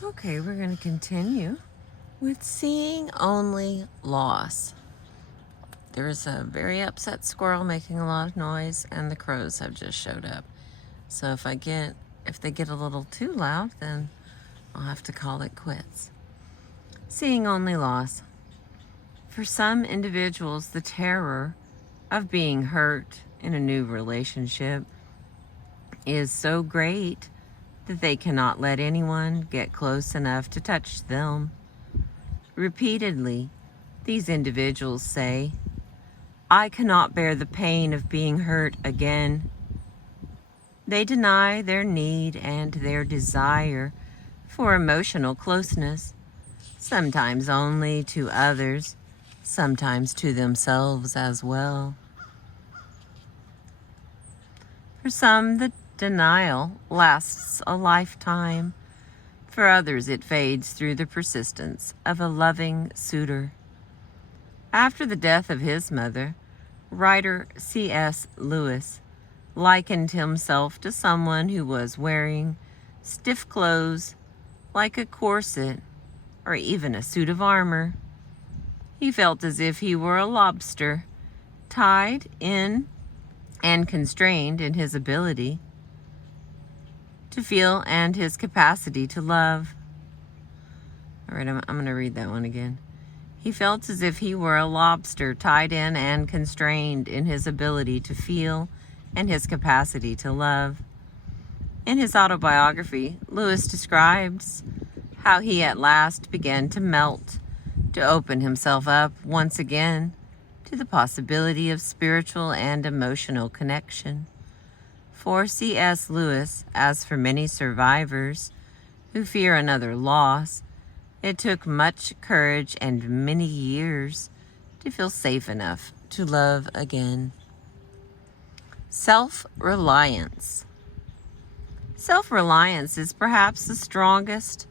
Okay, we're going to continue with seeing only loss. There is a very upset squirrel making a lot of noise, and the crows have just showed up. So if they get a little too loud, then I'll have to call it quits. Seeing only loss. For some individuals, the terror of being hurt in a new relationship is so great that they cannot let anyone get close enough to touch them. Repeatedly, these individuals say, "I cannot bear the pain of being hurt again." They deny their need and their desire for emotional closeness, sometimes only to others, sometimes to themselves as well. For some, the denial lasts a lifetime. For others, it fades through the persistence of a loving suitor. After the death of his mother, writer C.S. Lewis likened himself to someone who was wearing stiff clothes like a corset or even a suit of armor. He felt as if he were a lobster, tied in and constrained in his ability to feel and his capacity to love. All right, I'm going to read that one again. He felt as if he were a lobster tied in and constrained in his ability to feel and his capacity to love. In his autobiography, Lewis describes how he at last began to melt, to open himself up once again to the possibility of spiritual and emotional connection. For C.S. Lewis, as for many survivors who fear another loss, it took much courage and many years to feel safe enough to love again. Self-reliance. Self-reliance is perhaps the strongest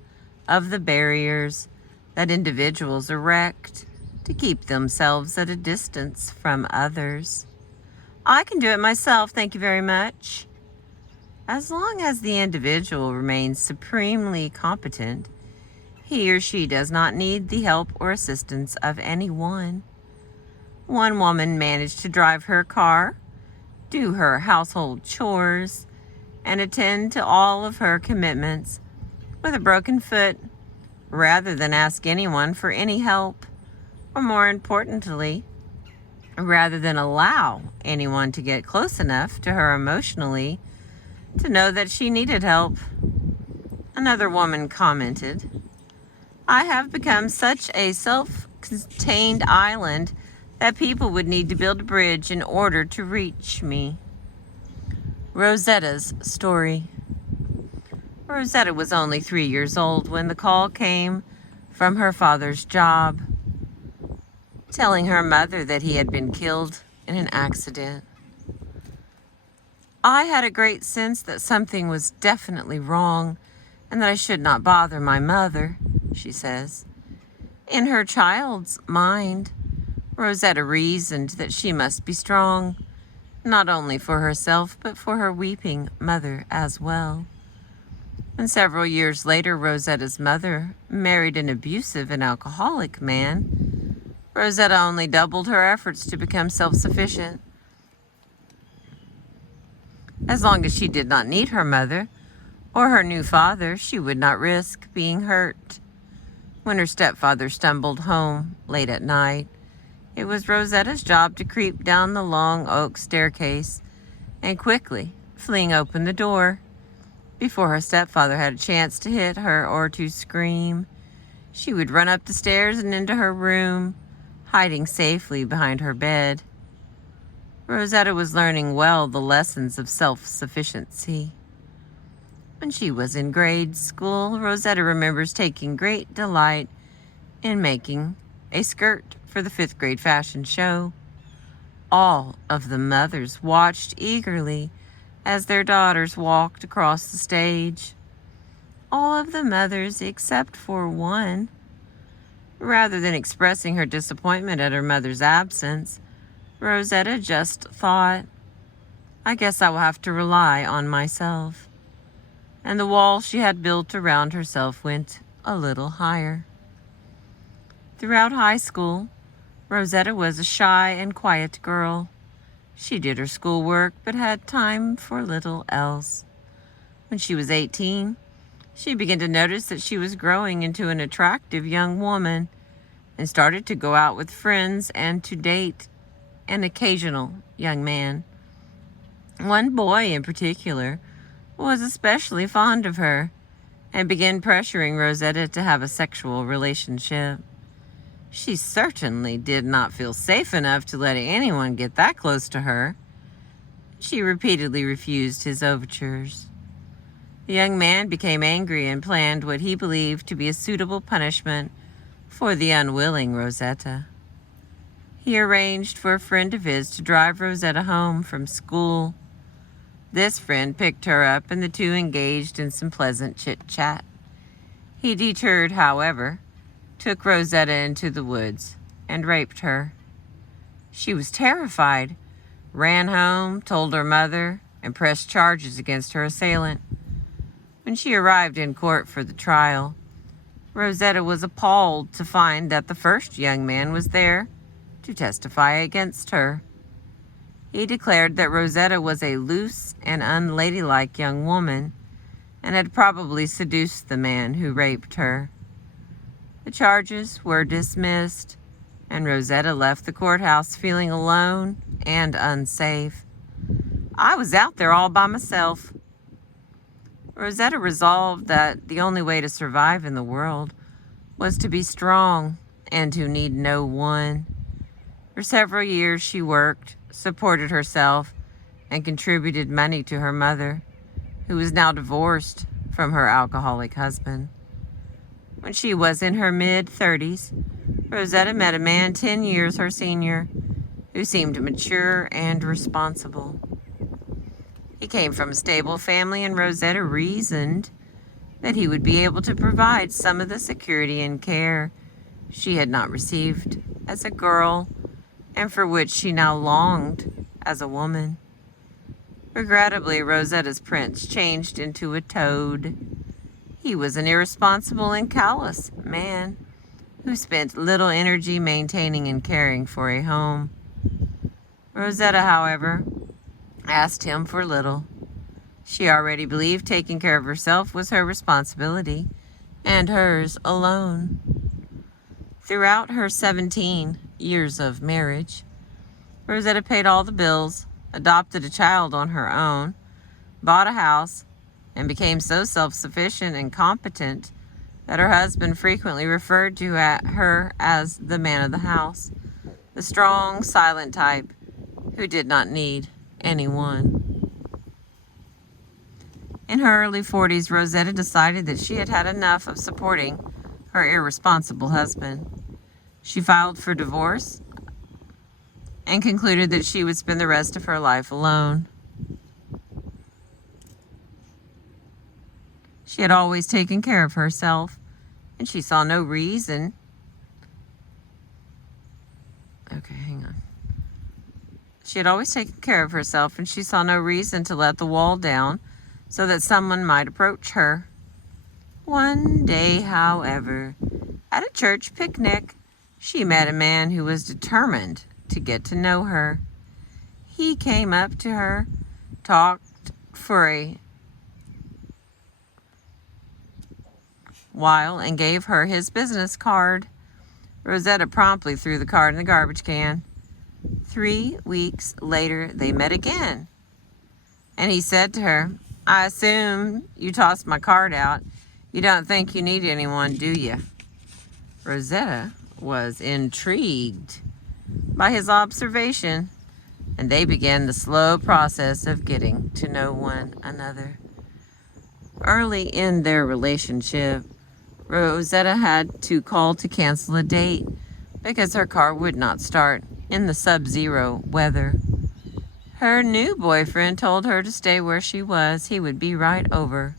of the barriers that individuals erect to keep themselves at a distance from others. "I can do it myself, thank you very much." As long as the individual remains supremely competent, he or she does not need the help or assistance of anyone. One woman managed to drive her car, do her household chores, and attend to all of her commitments with a broken foot, rather than ask anyone for any help, or more importantly, rather than allow anyone to get close enough to her emotionally to know that she needed help. Another woman commented, "I have become such a self-contained island that people would need to build a bridge in order to reach me." Rosetta's story. Rosetta was only 3 years old when the call came from her father's job, telling her mother that he had been killed in an accident. "I had a great sense that something was definitely wrong and that I should not bother my mother," she says. In her child's mind, Rosetta reasoned that she must be strong, not only for herself, but for her weeping mother as well. And several years later, Rosetta's mother married an abusive and alcoholic man. Rosetta only doubled her efforts to become self-sufficient. As long as she did not need her mother or her new father, she would not risk being hurt. When her stepfather stumbled home late at night, it was Rosetta's job to creep down the long oak staircase and quickly fling open the door. Before her stepfather had a chance to hit her or to scream, she would run up the stairs and into her room, hiding safely behind her bed. Rosetta was learning well the lessons of self-sufficiency. When she was in grade school, Rosetta remembers taking great delight in making a skirt for the 5th grade fashion show. All of the mothers watched eagerly as their daughters walked across the stage. All of the mothers except for one. Rather than expressing her disappointment at her mother's absence, Rosetta just thought, "I guess I will have to rely on myself." and the wall she had built around herself went a little higher. Throughout high school, Rosetta was a shy and quiet girl. She did her schoolwork but had time for little else. When she was 18, she began to notice that she was growing into an attractive young woman and started to go out with friends and to date an occasional young man. One boy in particular was especially fond of her and began pressuring Rosetta to have a sexual relationship. She certainly did not feel safe enough to let anyone get that close to her. She repeatedly refused his overtures. The young man became angry and planned what he believed to be a suitable punishment for the unwilling Rosetta. He arranged for a friend of his to drive Rosetta home from school. This friend picked her up and the two engaged in some pleasant chit-chat. He deterred, however, took Rosetta into the woods and raped her. She was terrified, ran home, told her mother, and pressed charges against her assailant. When she arrived in court for the trial, Rosetta was appalled to find that the first young man was there to testify against her. He declared that Rosetta was a loose and unladylike young woman and had probably seduced the man who raped her. The charges were dismissed, and Rosetta left the courthouse feeling alone and unsafe. I was out there all by myself. Rosetta resolved that the only way to survive in the world was to be strong and to need no one. For several years she worked, supported herself, and contributed money to her mother, who was now divorced from her alcoholic husband. When she was in her mid-30s, Rosetta met a man 10 years her senior who seemed mature and responsible. He came from a stable family, and Rosetta reasoned that he would be able to provide some of the security and care she had not received as a girl and for which she now longed as a woman. Regrettably, Rosetta's prince changed into a toad. He was an irresponsible and callous man who spent little energy maintaining and caring for a home. Rosetta, however, asked him for little. She already believed taking care of herself was her responsibility, and hers alone. Throughout her 17 years of marriage, Rosetta paid all the bills, adopted a child on her own, bought a house, and became so self-sufficient and competent that her husband frequently referred to her as the man of the house, the strong, silent type who did not need anyone. In her early 40s, Rosetta decided that she had had enough of supporting her irresponsible husband. She filed for divorce and concluded that she would spend the rest of her life alone. She had always taken care of herself, and she saw no reason. She had always taken care of herself, and she saw no reason to let the wall down so that someone might approach her. One day, however, at a church picnic, she met a man who was determined to get to know her. He came up to her, talked for a while, and gave her his business card. Rosetta promptly threw the card in the garbage can. 3 weeks later, they met again, and he said to her, "I assume you tossed my card out. You don't think you need anyone, do you?" Rosetta was intrigued by his observation, and they began the slow process of getting to know one another. Early in their relationship, Rosetta had to call to cancel a date because her car would not start in the sub-zero weather. Her new boyfriend told her to stay where she was. He would be right over.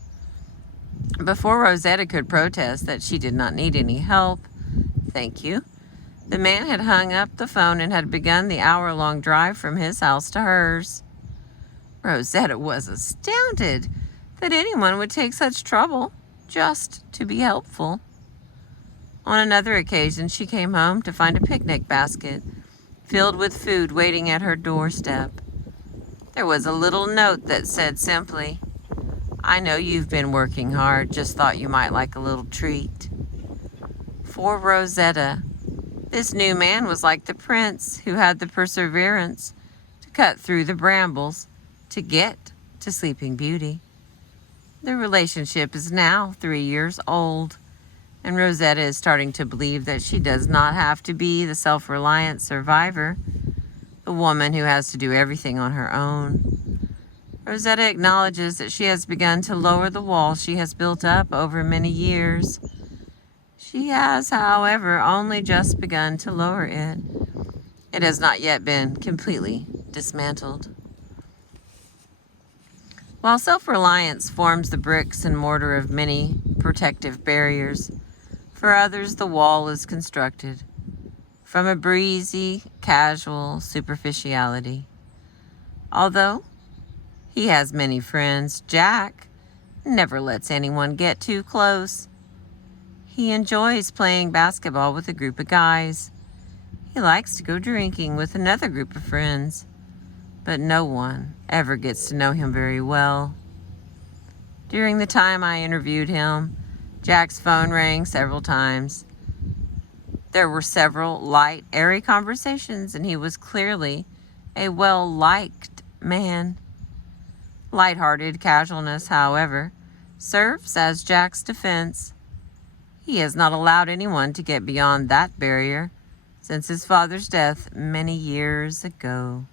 Before Rosetta could protest that she did not need any help, thank you, the man had hung up the phone and had begun the hour-long drive from his house to hers. Rosetta was astounded that anyone would take such trouble just to be helpful. On another occasion, she came home to find a picnic basket filled with food waiting at her doorstep. There was a little note that said simply, "I know you've been working hard, just thought you might like a little treat." For Rosetta, this new man was like the prince who had the perseverance to cut through the brambles to get to Sleeping Beauty. The relationship is now 3 years old, and Rosetta is starting to believe that she does not have to be the self-reliant survivor, the woman who has to do everything on her own. Rosetta acknowledges that she has begun to lower the wall she has built up over many years. She has, however, only just begun to lower it. It has not yet been completely dismantled. While self-reliance forms the bricks and mortar of many protective barriers, for others the wall is constructed from a breezy, casual superficiality. Although he has many friends, Jack never lets anyone get too close. He enjoys playing basketball with a group of guys. He likes to go drinking with another group of friends, but no one ever gets to know him very well. During the time I interviewed him, Jack's phone rang several times. There were several light, airy conversations, and he was clearly a well-liked man. Light-hearted casualness, however, serves as Jack's defense. He has not allowed anyone to get beyond that barrier since his father's death many years ago.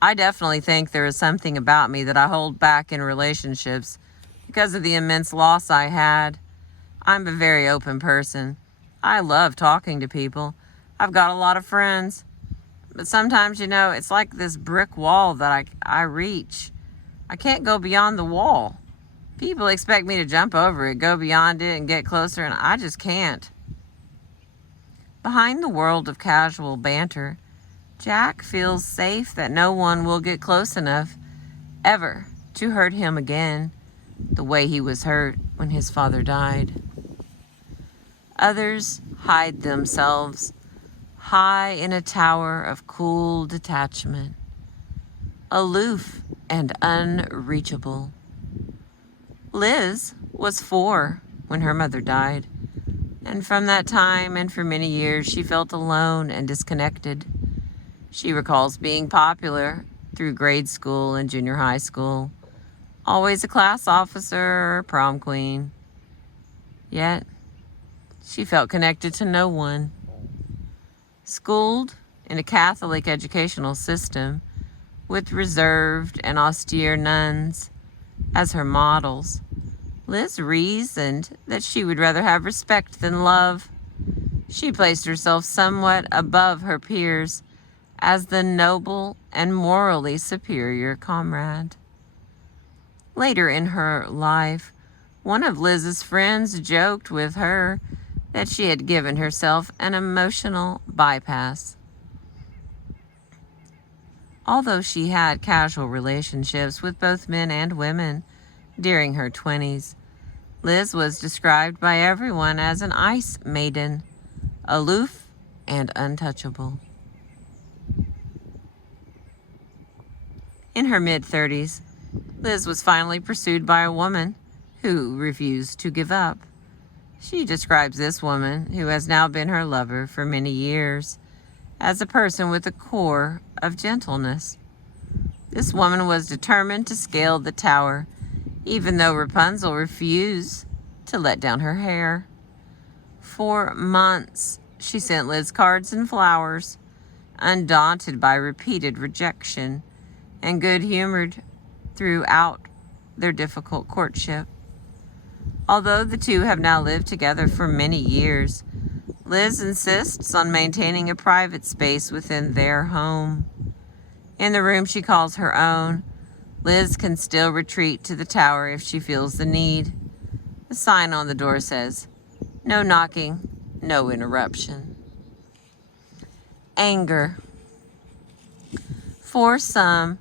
I definitely think there is something about me that I hold back in relationships because of the immense loss I had. I'm a very open person. I love talking to people. I've got a lot of friends. But sometimes, it's like this brick wall that I reach. I can't go beyond the wall. People expect me to jump over it, go beyond it, and get closer, and I just can't. Behind the world of casual banter, Jack feels safe that no one will get close enough ever to hurt him again, the way he was hurt when his father died. Others hide themselves high in a tower of cool detachment, aloof and unreachable. Liz was 4 when her mother died, and from that time and for many years she felt alone and disconnected. She recalls being popular through grade school and junior high school, always a class officer or prom queen. Yet, she felt connected to no one. Schooled in a Catholic educational system with reserved and austere nuns as her models, Liz reasoned that she would rather have respect than love. She placed herself somewhat above her peers as the noble and morally superior comrade. Later in her life, one of Liz's friends joked with her that she had given herself an emotional bypass. Although she had casual relationships with both men and women during her 20s, Liz was described by everyone as an ice maiden, aloof and untouchable. In her mid-30s, Liz was finally pursued by a woman who refused to give up. She describes this woman, who has now been her lover for many years, as a person with a core of gentleness. This woman was determined to scale the tower, even though Rapunzel refused to let down her hair. For months, she sent Liz cards and flowers, undaunted by repeated rejection, and good-humored throughout their difficult courtship. Although the two have now lived together for many years, Liz insists on maintaining a private space within their home. In the room she calls her own, Liz can still retreat to the tower if she feels the need. The sign on the door says, "No knocking, no interruption." Anger. For some,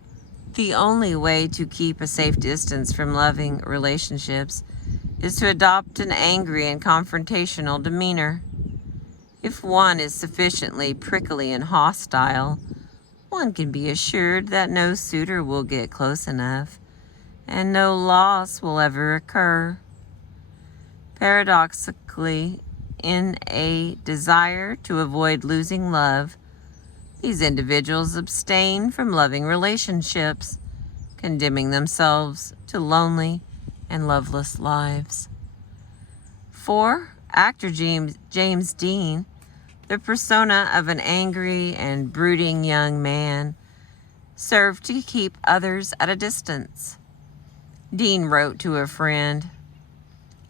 The only way to keep a safe distance from loving relationships is to adopt an angry and confrontational demeanor. If one is sufficiently prickly and hostile, one can be assured that no suitor will get close enough, and no loss will ever occur. Paradoxically, in a desire to avoid losing love, these individuals abstain from loving relationships, condemning themselves to lonely and loveless lives. For actor James Dean, the persona of an angry and brooding young man served to keep others at a distance. Dean wrote to a friend,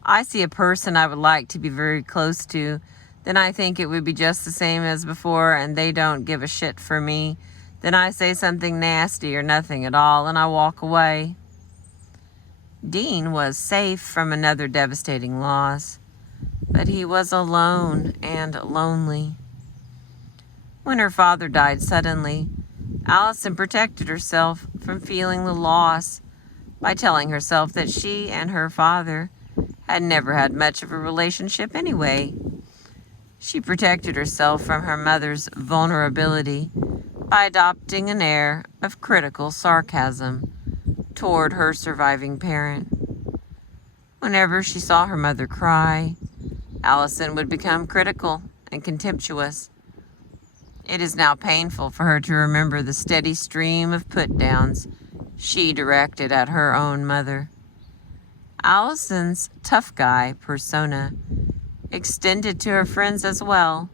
"I see a person I would like to be very close to, then I think it would be just the same as before and they don't give a shit for me. Then I say something nasty or nothing at all and I walk away." Dean was safe from another devastating loss, but he was alone and lonely. When her father died suddenly, Allison protected herself from feeling the loss by telling herself that she and her father had never had much of a relationship anyway. She protected herself from her mother's vulnerability by adopting an air of critical sarcasm toward her surviving parent. Whenever she saw her mother cry, Allison would become critical and contemptuous. It is now painful for her to remember the steady stream of put-downs she directed at her own mother. Allison's tough guy persona extended to her friends as well.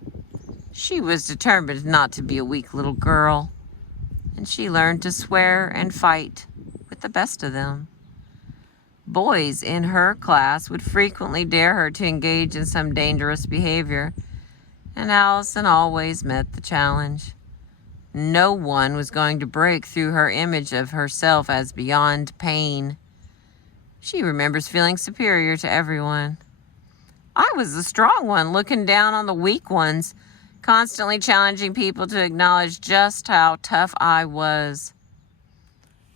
She was determined not to be a weak little girl, and she learned to swear and fight with the best of them. Boys in her class would frequently dare her to engage in some dangerous behavior, and Allison always met the challenge. No one was going to break through her image of herself as beyond pain. She remembers feeling superior to everyone. "I was the strong one, looking down on the weak ones, constantly challenging people to acknowledge just how tough I was."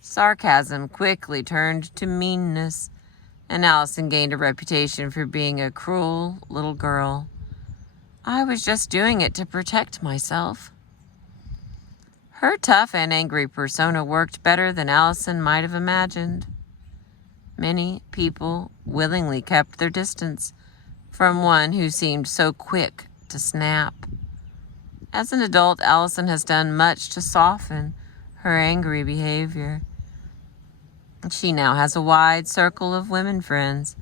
Sarcasm quickly turned to meanness, and Allison gained a reputation for being a cruel little girl. "I was just doing it to protect myself." Her tough and angry persona worked better than Allison might have imagined. Many people willingly kept their distance from one who seemed so quick to snap. As an adult, Allison has done much to soften her angry behavior. She now has a wide circle of women friends,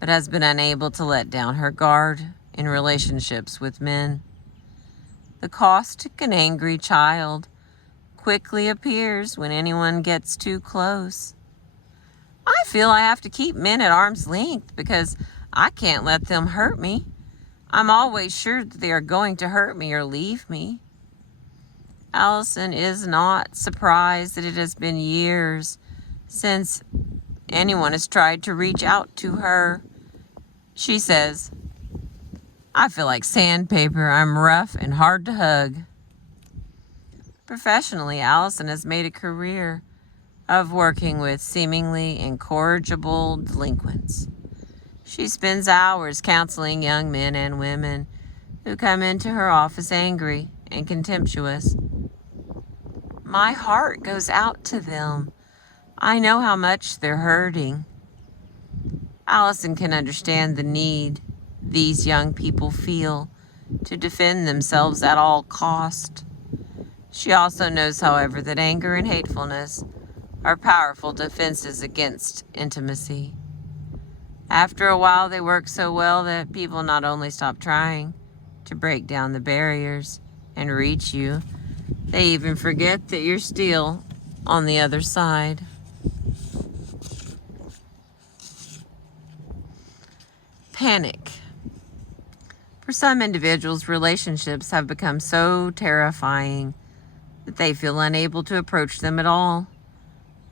but has been unable to let down her guard in relationships with men. The caustic and angry child quickly appears when anyone gets too close. "I feel I have to keep men at arm's length because I can't let them hurt me. I'm always sure that they are going to hurt me or leave me." Allison is not surprised that it has been years since anyone has tried to reach out to her. She says, "I feel like sandpaper. I'm rough and hard to hug." Professionally, Allison has made a career of working with seemingly incorrigible delinquents. She spends hours counseling young men and women who come into her office angry and contemptuous. "My heart goes out to them. I know how much they're hurting." Allison can understand the need these young people feel to defend themselves at all cost. She also knows, however, that anger and hatefulness are powerful defenses against intimacy. After a while, they work so well that people not only stop trying to break down the barriers and reach you, they even forget that you're still on the other side. Panic. For some individuals, relationships have become so terrifying that they feel unable to approach them at all.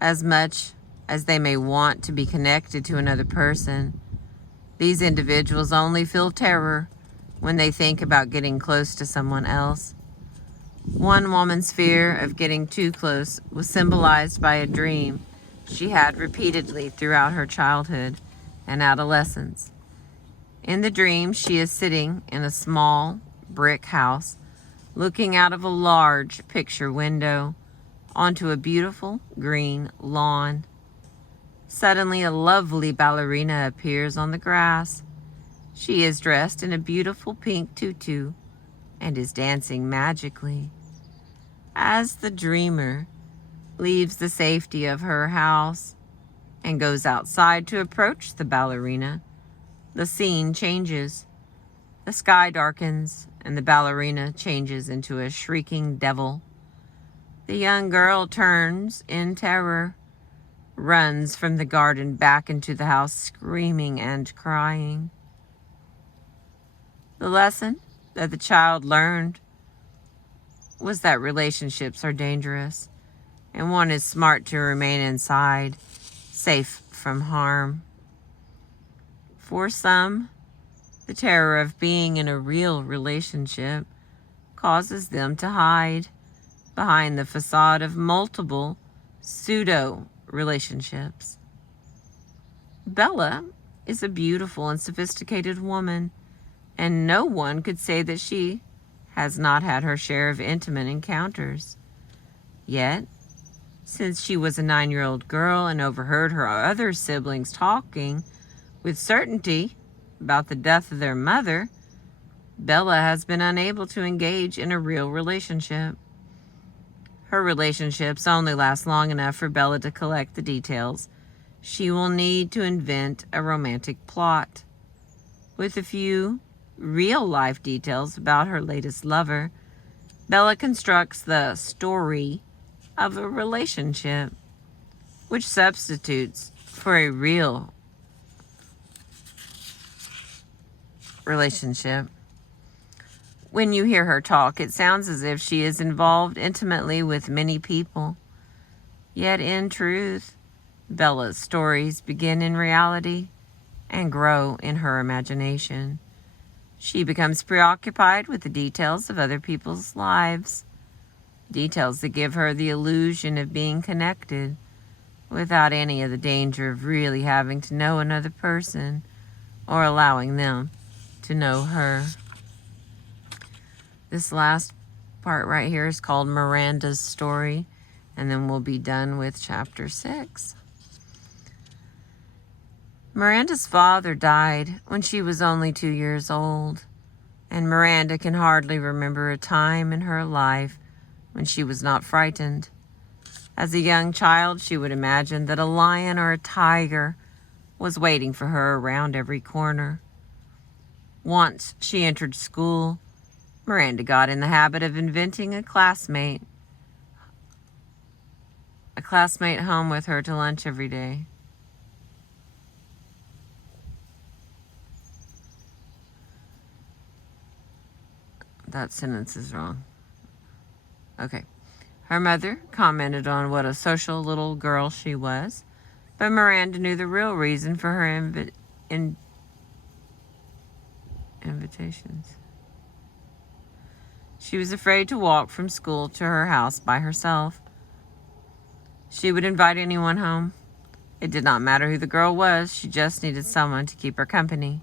As much as they may want to be connected to another person, these individuals only feel terror when they think about getting close to someone else. One woman's fear of getting too close was symbolized by a dream she had repeatedly throughout her childhood and adolescence. In the dream, she is sitting in a small brick house, looking out of a large picture window onto a beautiful green lawn. Suddenly, a lovely ballerina appears on the grass. She is dressed in a beautiful pink tutu and is dancing magically. As the dreamer leaves the safety of her house and goes outside to approach the ballerina, the scene changes. The sky darkens and the ballerina changes into a shrieking devil. The young girl turns in terror, runs from the garden back into the house, screaming and crying. The lesson that the child learned was that relationships are dangerous, and one is smart to remain inside, safe from harm. For some, the terror of being in a real relationship causes them to hide behind the facade of multiple pseudo-relationships. Bella is a beautiful and sophisticated woman, and no one could say that she has not had her share of intimate encounters. Yet, since she was a 9-year-old girl and overheard her other siblings talking with certainty about the death of their mother, Bella has been unable to engage in a real relationship. Her relationships only last long enough for Bella to collect the details she will need to invent a romantic plot. With a few real-life details about her latest lover, Bella constructs the story of a relationship, which substitutes for a real relationship. When you hear her talk, it sounds as if she is involved intimately with many people. Yet in truth, Bella's stories begin in reality and grow in her imagination. She becomes preoccupied with the details of other people's lives, details that give her the illusion of being connected without any of the danger of really having to know another person or allowing them to know her. This last part right here is called Miranda's Story, and then we'll be done with chapter 6. Miranda's father died when she was only 2 years old, and Miranda can hardly remember a time in her life when she was not frightened. As a young child, she would imagine that a lion or a tiger was waiting for her around every corner. Once she entered school, Miranda got in the habit of inventing a classmate home with her to lunch every day. That sentence is wrong. Okay. Her mother commented on what a social little girl she was, but Miranda knew the real reason for her invitations. She was afraid to walk from school to her house by herself. She would invite anyone home. It did not matter who the girl was, she just needed someone to keep her company.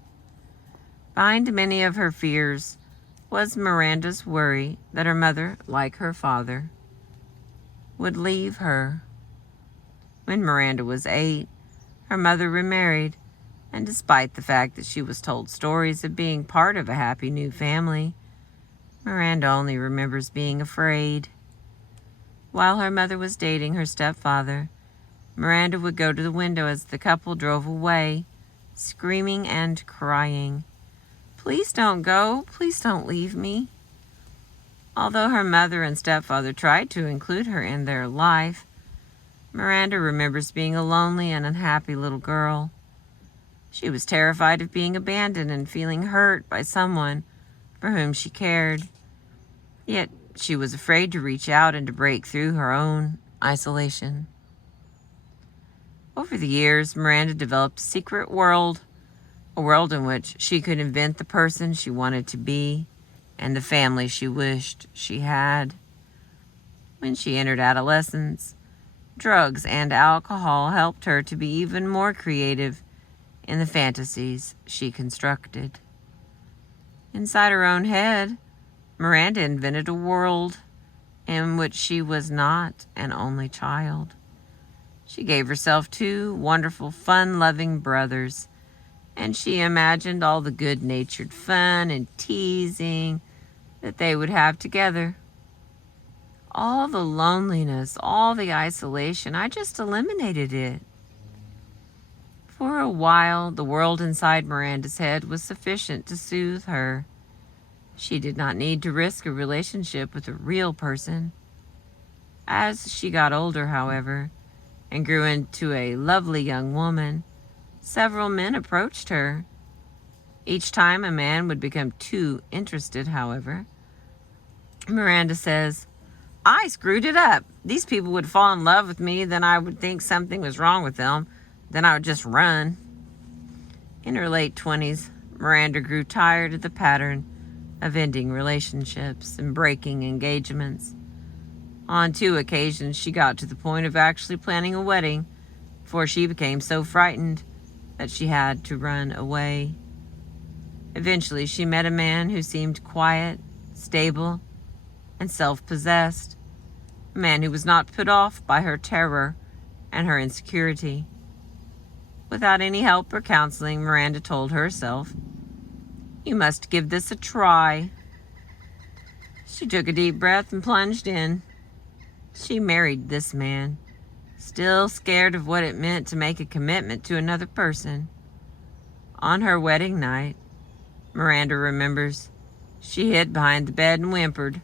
Behind many of her fears was Miranda's worry that her mother, like her father, would leave her. When Miranda was 8, her mother remarried, and despite the fact that she was told stories of being part of a happy new family, Miranda only remembers being afraid. While her mother was dating her stepfather, Miranda would go to the window as the couple drove away, screaming and crying. "Please don't go. Please don't leave me." Although her mother and stepfather tried to include her in their life, Miranda remembers being a lonely and unhappy little girl. She was terrified of being abandoned and feeling hurt by someone for whom she cared. Yet she was afraid to reach out and to break through her own isolation. Over the years, Miranda developed a secret world, a world in which she could invent the person she wanted to be and the family she wished she had. When she entered adolescence, drugs and alcohol helped her to be even more creative in the fantasies she constructed. Inside her own head, Miranda invented a world in which she was not an only child. She gave herself 2 wonderful, fun-loving brothers, and she imagined all the good-natured fun and teasing that they would have together. All the loneliness, all the isolation, I just eliminated it. For a while, the world inside Miranda's head was sufficient to soothe her. She did not need to risk a relationship with a real person. As she got older, however, and grew into a lovely young woman, several men approached her. Each time a man would become too interested, however. Miranda says, "I screwed it up. These people would fall in love with me, then I would think something was wrong with them. Then I would just run." In her late 20s, Miranda grew tired of the pattern of ending relationships and breaking engagements. On 2 occasions, she got to the point of actually planning a wedding before she became so frightened that she had to run away. Eventually, she met a man who seemed quiet, stable, and self-possessed. A man who was not put off by her terror and her insecurity. Without any help or counseling, Miranda told herself, "You must give this a try." She took a deep breath and plunged in. She married this man, still scared of what it meant to make a commitment to another person. On her wedding night, Miranda remembers, she hid behind the bed and whimpered.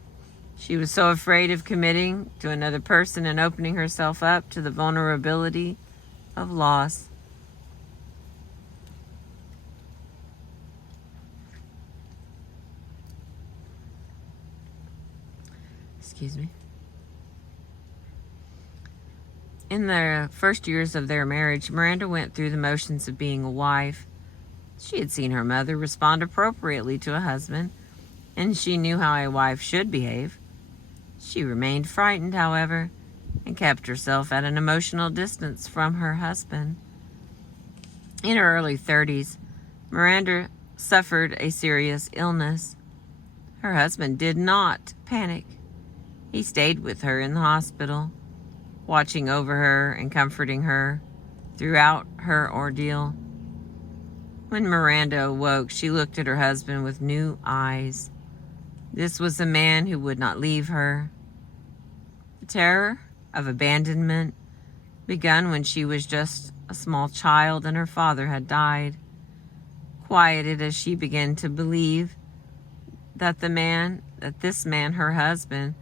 She was so afraid of committing to another person and opening herself up to the vulnerability of loss. Excuse me. In the first years of their marriage, Miranda went through the motions of being a wife. She had seen her mother respond appropriately to a husband, and she knew how a wife should behave. She remained frightened, however, and kept herself at an emotional distance from her husband. In her early 30s, Miranda suffered a serious illness. Her husband did not panic. He stayed with her in the hospital, watching over her and comforting her throughout her ordeal. When Miranda awoke, she looked at her husband with new eyes. This was a man who would not leave her. The terror of abandonment begun when she was just a small child and her father had died, quieted as she began to believe that this man, her husband,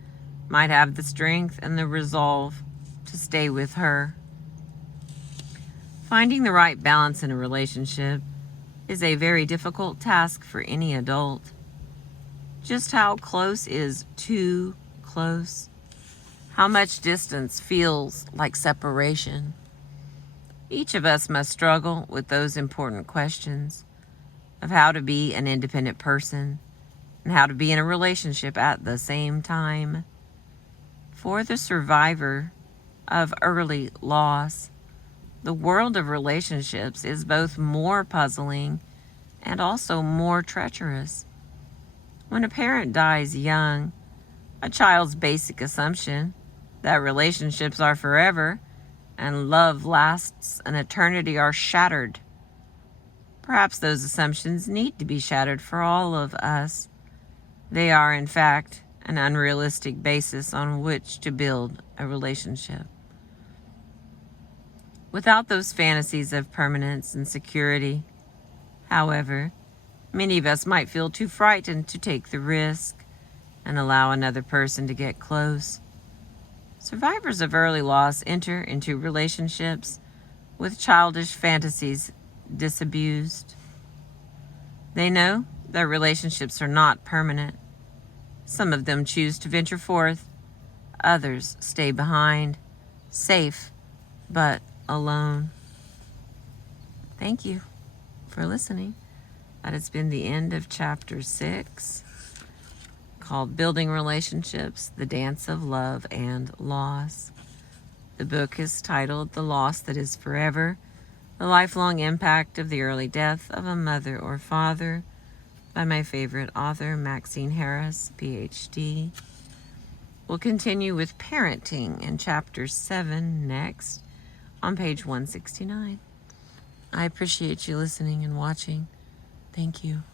might have the strength and the resolve to stay with her. Finding the right balance in a relationship is a very difficult task for any adult. Just how close is too close? How much distance feels like separation? Each of us must struggle with those important questions of how to be an independent person and how to be in a relationship at the same time. For the survivor of early loss, the world of relationships is both more puzzling and also more treacherous. When a parent dies young, a child's basic assumption that relationships are forever and love lasts an eternity are shattered. Perhaps those assumptions need to be shattered for all of us. They are, in fact, an unrealistic basis on which to build a relationship. Without those fantasies of permanence and security, however, many of us might feel too frightened to take the risk and allow another person to get close. Survivors of early loss enter into relationships with childish fantasies disabused. They know that relationships are not permanent. Some of them choose to venture forth. Others stay behind, safe, but alone. Thank you for listening. That has been the end of chapter 6, called Building Relationships, The Dance of Love and Loss. The book is titled The Loss That Is Forever, The Lifelong Impact of the Early Death of a Mother or Father, by my favorite author, Maxine Harris PhD. We'll continue with parenting in chapter 7 next on page 169. I appreciate you listening and watching. Thank you.